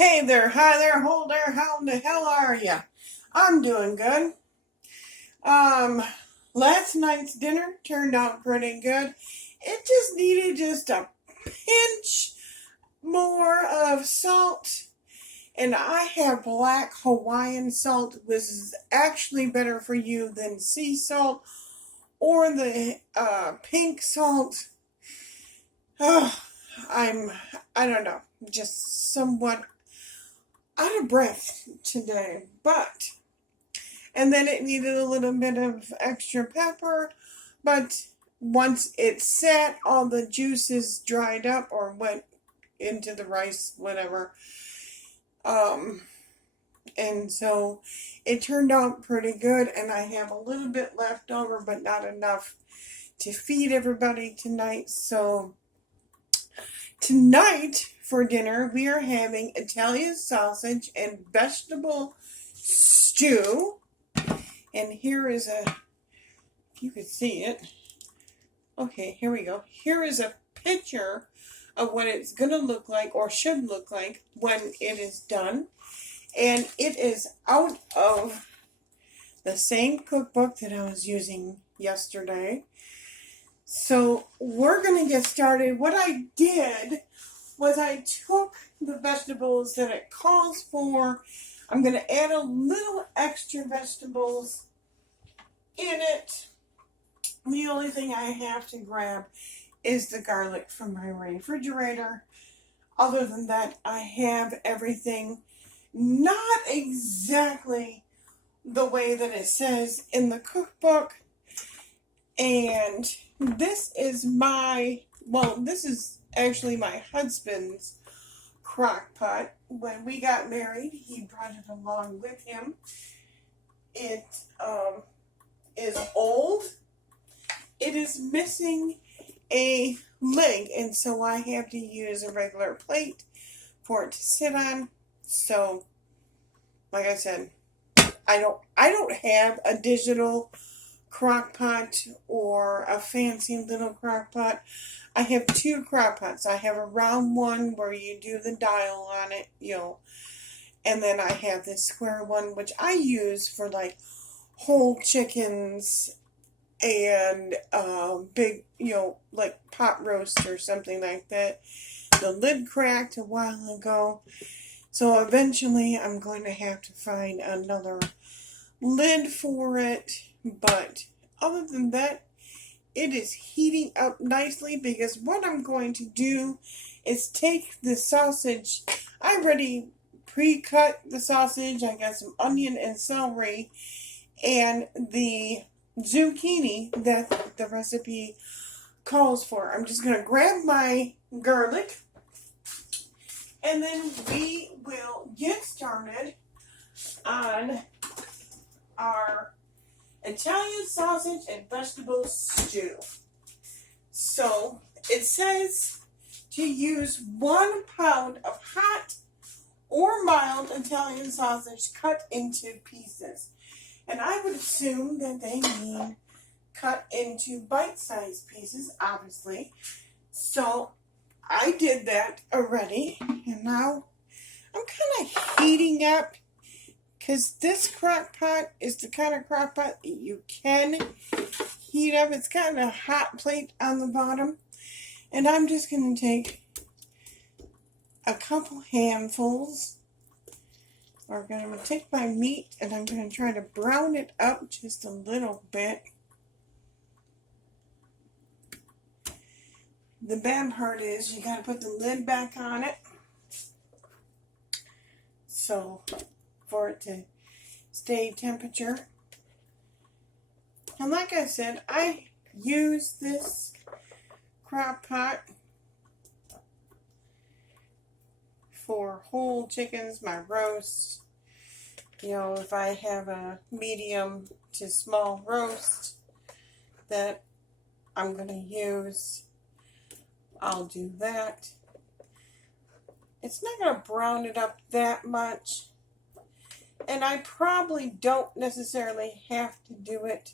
Hey there, hi there, hold there, how the hell are ya? I'm doing good. Um, Last night's dinner turned out pretty good. It just needed just a pinch more of salt. And I have black Hawaiian salt, which is actually better for you than sea salt or the pink salt. Oh, I'm, I don't know, just somewhat out of breath today, but and then it needed a little bit of extra pepper, but once it set, all the juices dried up or went into the rice, whatever. Um, and so it turned out pretty good, and I have a little bit left over, but not enough to feed everybody tonight. So tonight for dinner, we are having Italian sausage and vegetable stew. And here is if you could see it. Okay, here we go. Here is a picture of what it's going to look like or should look like when it is done. And it is out of the same cookbook that I was using yesterday. So we're going to get started. What I did was I took the vegetables that it calls for. I'm going to add a little extra vegetables in it. The only thing I have to grab is the garlic from my refrigerator. Other than that, I have everything not exactly the way that it says in the cookbook. And this is this is actually my husband's crock pot. When we got married, he brought it along with him. It is old. It is missing a leg, and so I have to use a regular plate for it to sit on. So, like I said, I don't have a digital crock pot or a fancy little crock pot. I have two crock pots. I have a round one where you do the dial on it, and then I have this square one which I use for like whole chickens and big, like pot roast or something like that. The lid cracked a while ago, so eventually I'm going to have to find another lid for it. But other than that, it is heating up nicely because what I'm going to do is take the sausage. I already pre-cut the sausage. I got some onion and celery and the zucchini that the recipe calls for. I'm just going to grab my garlic and then we will get started on our Italian sausage and vegetable stew. So it says to use 1 pound of hot or mild Italian sausage cut into pieces. And I would assume that they mean cut into bite-sized pieces, obviously. So I did that already. And now I'm kind of heating up because this crock pot is the kind of crock pot that you can heat up. It's got a hot plate on the bottom. And I'm just going to take a couple handfuls. I'm going to take my meat and I'm going to try to brown it up just a little bit. The bad part is you got to put the lid back on it. So for it to stay temperature. And like I said, I use this crock pot for whole chickens, my roast. If I have a medium to small roast that I'm going to use, I'll do that. It's not going to brown it up that much. And I probably don't necessarily have to do it.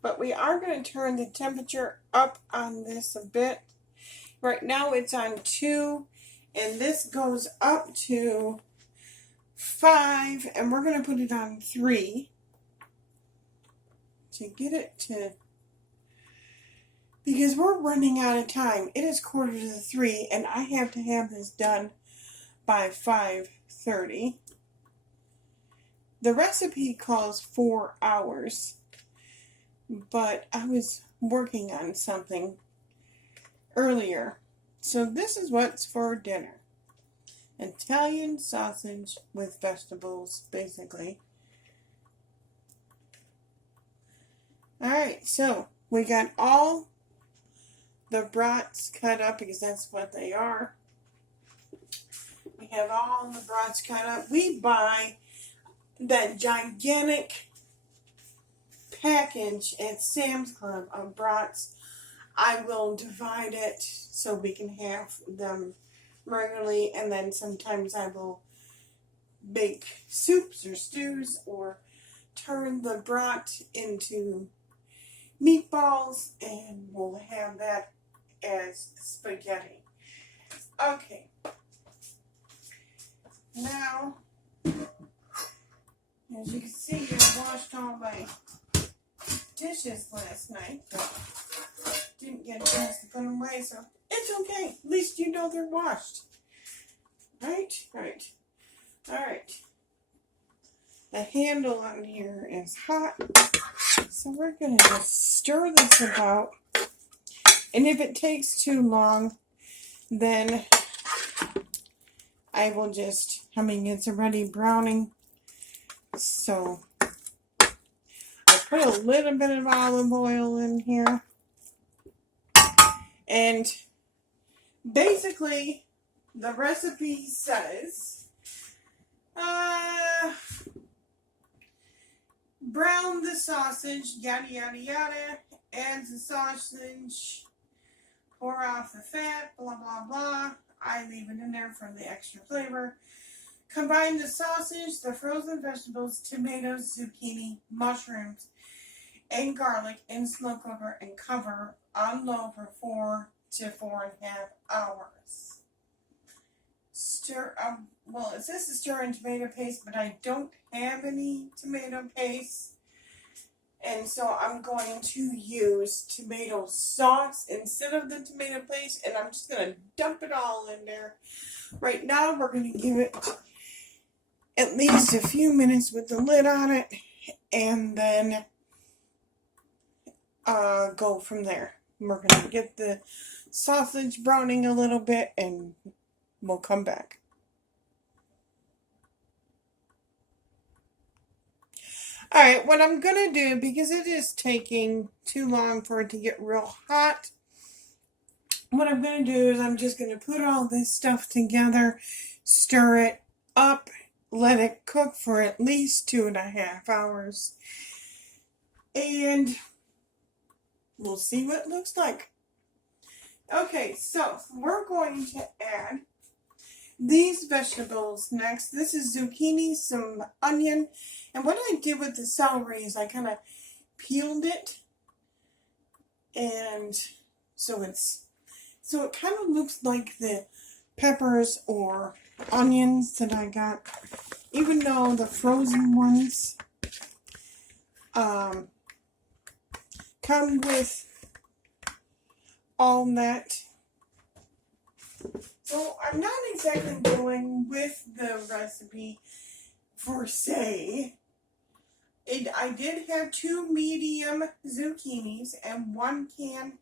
But we are going to turn the temperature up on this a bit. Right now it's on 2, and this goes up to 5, and we're going to put it on 3 to get it to, because we're running out of time. It is 2:45, and I have to have this done by 5:30. The recipe calls 4 hours, but I was working on something earlier. So this is what's for dinner. Italian sausage with vegetables, basically. Alright, so we got all the brats cut up because that's what they are. We have all the brats cut up. We buy that gigantic package at Sam's Club of brats. I will divide it so we can have them regularly, and then sometimes I will make soups or stews or turn the brat into meatballs, and we'll have that as spaghetti. Okay. Now, as you can see, I washed all my dishes last night, but didn't get a chance to put them away, so it's okay. At least you know they're washed. Right? Alright. The handle on here is hot, so we're going to just stir this about. And if it takes too long, then I will just, it's already browning, so I put a little bit of olive oil in here. And basically, the recipe says, brown the sausage, yada yada yada, add the sausage, pour off the fat, blah blah blah. I leave it in there for the extra flavor. Combine the sausage, the frozen vegetables, tomatoes, zucchini, mushrooms, and garlic in slow cooker and cover on low for 4 to 4.5 hours. Stir up. Well, it says to stir in tomato paste, but I don't have any tomato paste. And so I'm going to use tomato sauce instead of the tomato paste, and I'm just going to dump it all in there. Right now, we're going to give it at least a few minutes with the lid on it, and then go from there. We're going to get the sausage browning a little bit, and we'll come back. Alright, what I'm going to do, because it is taking too long for it to get real hot, what I'm going to do is I'm just going to put all this stuff together, stir it up, let it cook for at least 2.5 hours, and we'll see what it looks like. Okay, so we're going to add these vegetables next. This is zucchini, some onion, and what I did with the celery is I kind of peeled it, and so it kind of looks like the peppers or onions that I got, even though the frozen ones come with all that. So I'm not exactly going with the recipe per se. I did have 2 medium zucchinis and 1 can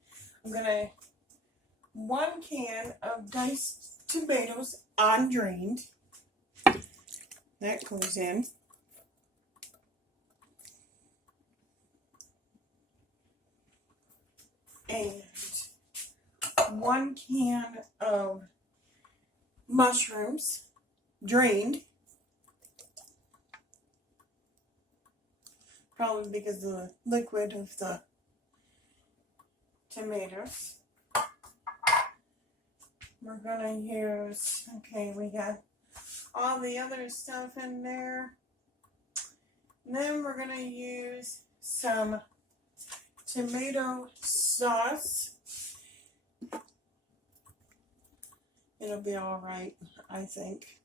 of diced tomatoes undrained. That goes in. And 1 can of mushrooms, drained. Probably because of the liquid of the tomatoes. We're going to use, we got all the other stuff in there. And then we're going to use some tomato sauce. It'll be alright, I think.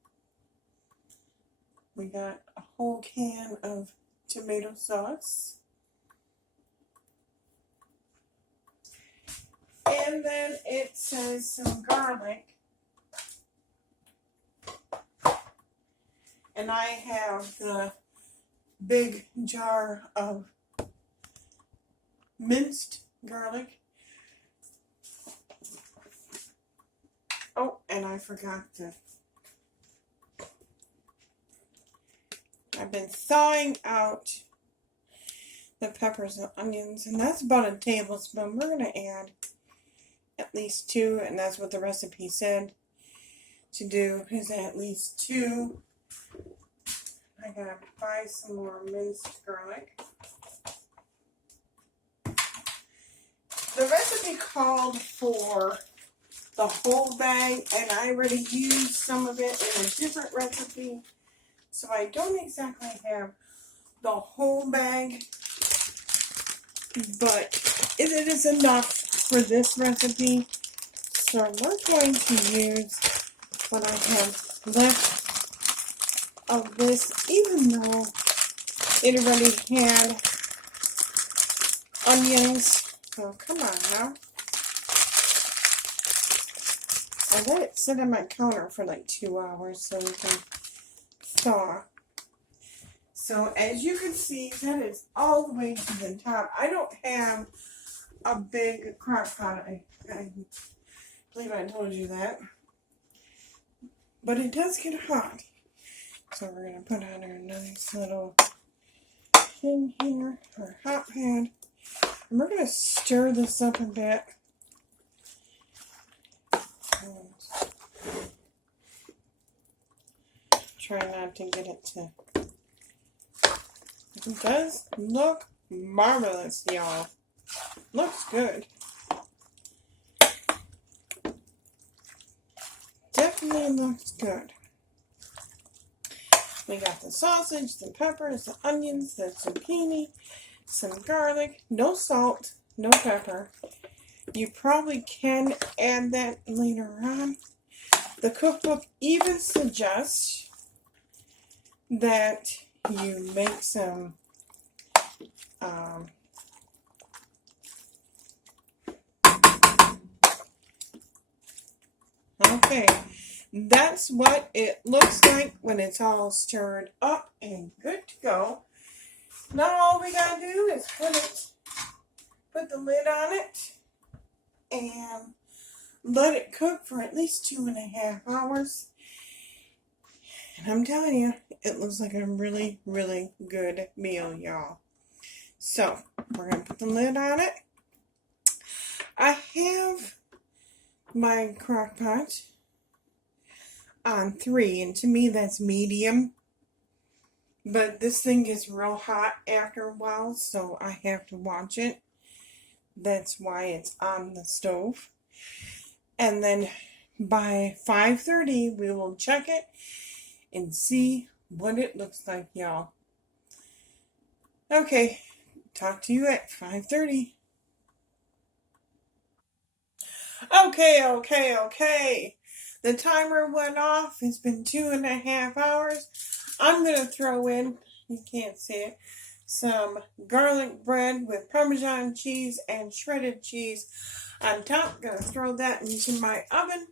We got a whole can of tomato sauce. And then it says some garlic. And I have the big jar of minced garlic. Oh, and I forgot to. I've been thawing out the peppers and onions, and that's about a tablespoon. We're going to add at least 2, and that's what the recipe said to do, is at least 2. I gotta buy some more minced garlic. The recipe called for the whole bag, and I already used some of it in a different recipe, so I don't exactly have the whole bag, but it is enough for this recipe. So we're going to use what I have left of this, even though it already had onions. So come on now. I let it sit on my counter for like 2 hours so we can thaw. So as you can see, that is all the way to the top. I don't have a big crock pot. I believe I told you that. But it does get hot. So we're going to put on our nice little thing here, our hot pad. And we're going to stir this up a bit. And try not to get it to... It does look marvelous, y'all. Looks good. Definitely looks good. We got the sausage, the peppers, the onions, the zucchini, some garlic, no salt, no pepper. You probably can add that later on. The cookbook even suggests that you make some okay, that's what it looks like when it's all stirred up and good to go. Now all we gotta do is put the lid on it and let it cook for at least 2.5 hours. And I'm telling you, it looks like a really, really good meal, y'all. So, we're going to put the lid on it. I have my crock pot on 3, and to me that's medium. But this thing gets real hot after a while, so I have to watch it. That's why it's on the stove. And then by 5:30, we will check it and see what it looks like, y'all. Okay, talk to you at 5:30. Okay. The timer went off. It's been 2.5 hours. I'm going to throw in, you can't see it, some garlic bread with Parmesan cheese and shredded cheese on top. Going to throw that into my oven.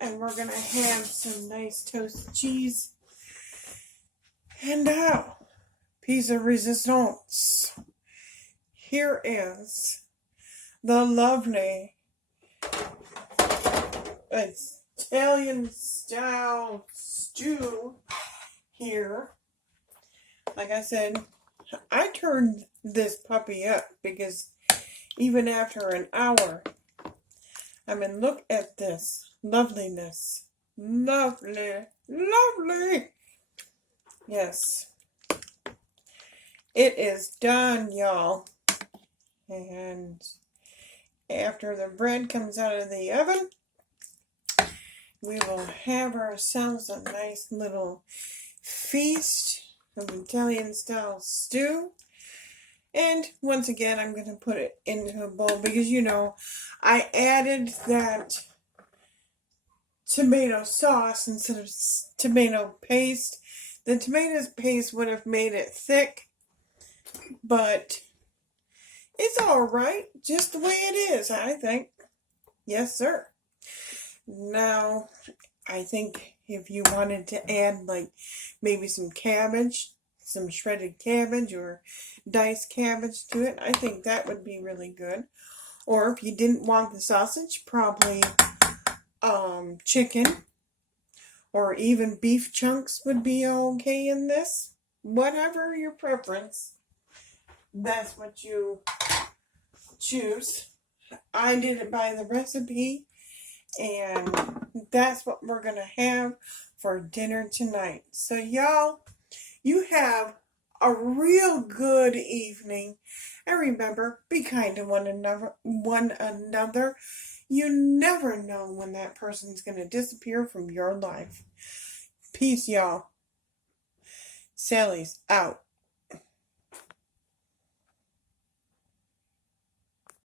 And we're going to have some nice toasted cheese. And now, piece of resistance. Here is the lovely Italian style stew here. Like I said, I turned this puppy up because even after an hour, I mean, look at this loveliness. Lovely. Yes. It is done, y'all. And after the bread comes out of the oven, we will have ourselves a nice little feast of Italian style stew. And once again, I'm going to put it into a bowl because, you know, I added that tomato sauce instead of tomato paste. The tomato paste would have made it thick, but it's alright, just the way it is, I think. Yes, sir. Now, I think if you wanted to add like maybe some cabbage, some shredded cabbage or diced cabbage to it, I think that would be really good. Or if you didn't want the sausage, probably chicken or even beef chunks would be okay in this. Whatever your preference, that's what you choose. I did it by the recipe, and that's what we're going to have for dinner tonight. So y'all, you have a real good evening. And remember, be kind to one another. You never know when that person's going to disappear from your life. Peace, y'all. Sally's out.